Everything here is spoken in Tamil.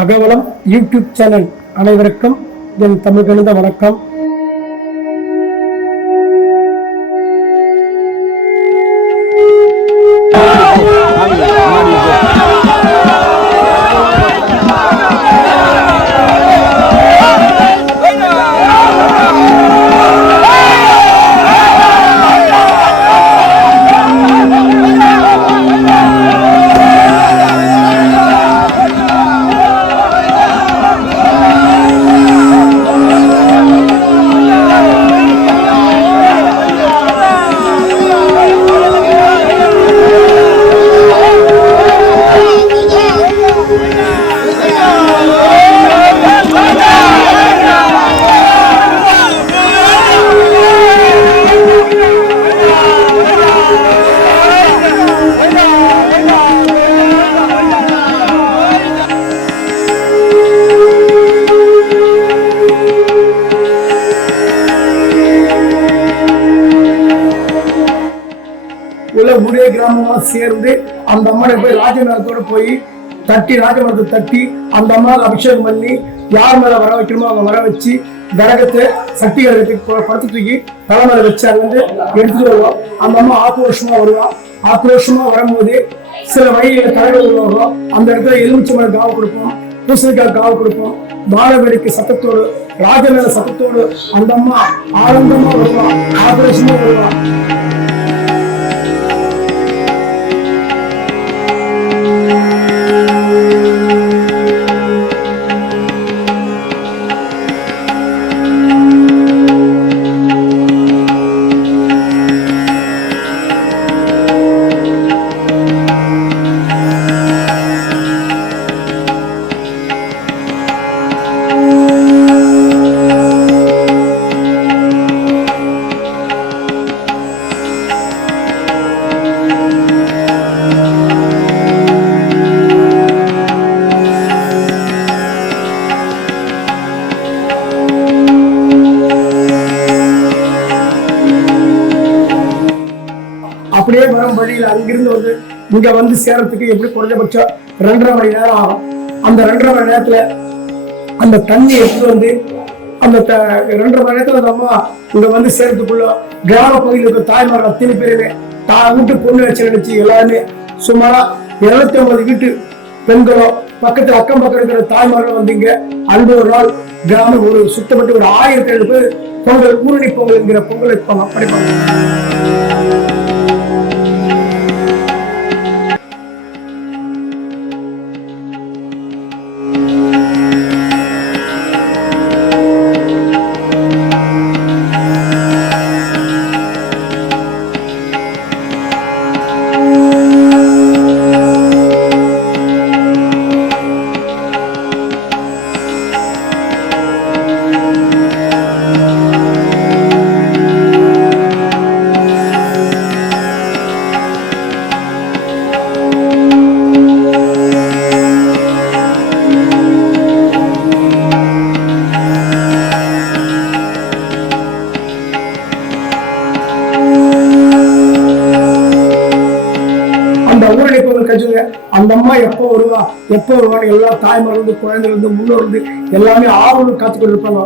அகவலம் யூடியூப் சேனல் அனைவருக்கும் என் தமிழ் கணித வணக்கம். ஒரே கிராமமா சேர்ந்து அந்த அம்மனை போய் ராஜமரத்தோட போய் ராஜமரத்தை தட்டி அந்த அம்மாவை அபிஷேகம் பண்ணி யார் மேல வர வைக்கணுமோ அவங்க வர வச்சு கரகத்தை சக்தி கரகத்துக்கு படுத்து தூக்கி தலைமையில வச்சு அது வந்து எடுத்துட்டு வருவோம். அந்த அம்மா ஆக்ரோஷமா வருவான். ஆக்ரோஷமா வரும்போது சில வழியில தலைவர் வரும். அந்த இடத்துல எலுமிச்சம்பழம் காவு கொடுப்போம், பூசணிக்காய் காவு கொடுப்போம். மாணவருக்கு சத்தத்தோடு ராஜமேல சத்தத்தோடு அந்த அம்மா ஆனந்தமா வருவான், ஆக்ரோஷமா வருவான். அப்படியே வரும் வழியில் அங்கிருந்து வந்து இங்க வந்து சேரத்துக்கு எப்படி குறைஞ்சபட்சம் 2.5 மணி நேரம் ஆகும். அந்த 2.5 மணி நேரத்துல அந்த தண்ணி எடுத்து வந்து அந்த 2.5 மணி நேரத்துல நம்ம இங்க வந்து சேரத்துக்குள்ள கிராம பகுதியில் இருக்க தாய்மார்கள் அத்தனை பேருமே வீட்டு பொண்ணு வச்சு நினைச்சு எல்லாருமே சுமாரா 250 வீட்டு பெண்களோ பக்கத்துல அக்கம் பக்கம் இருக்கிற தாய்மார்கள் வந்து இங்க அந்த ஒரு நாள் கிராமம் ஒரு சுத்தப்பட்டு ஒரு 1007 பேர் பொங்கல் ஊரணி பொங்கல் என்கிற பொங்கல் வைப்பாங்க, படைப்பாங்க. அந்த அம்மா எப்போ வருவான்னு எல்லா தாய்மார்கள் குழந்தைகள் முன்னோர் எல்லாமே ஆர்வம் காத்துக்கொண்டு இருப்பாங்க.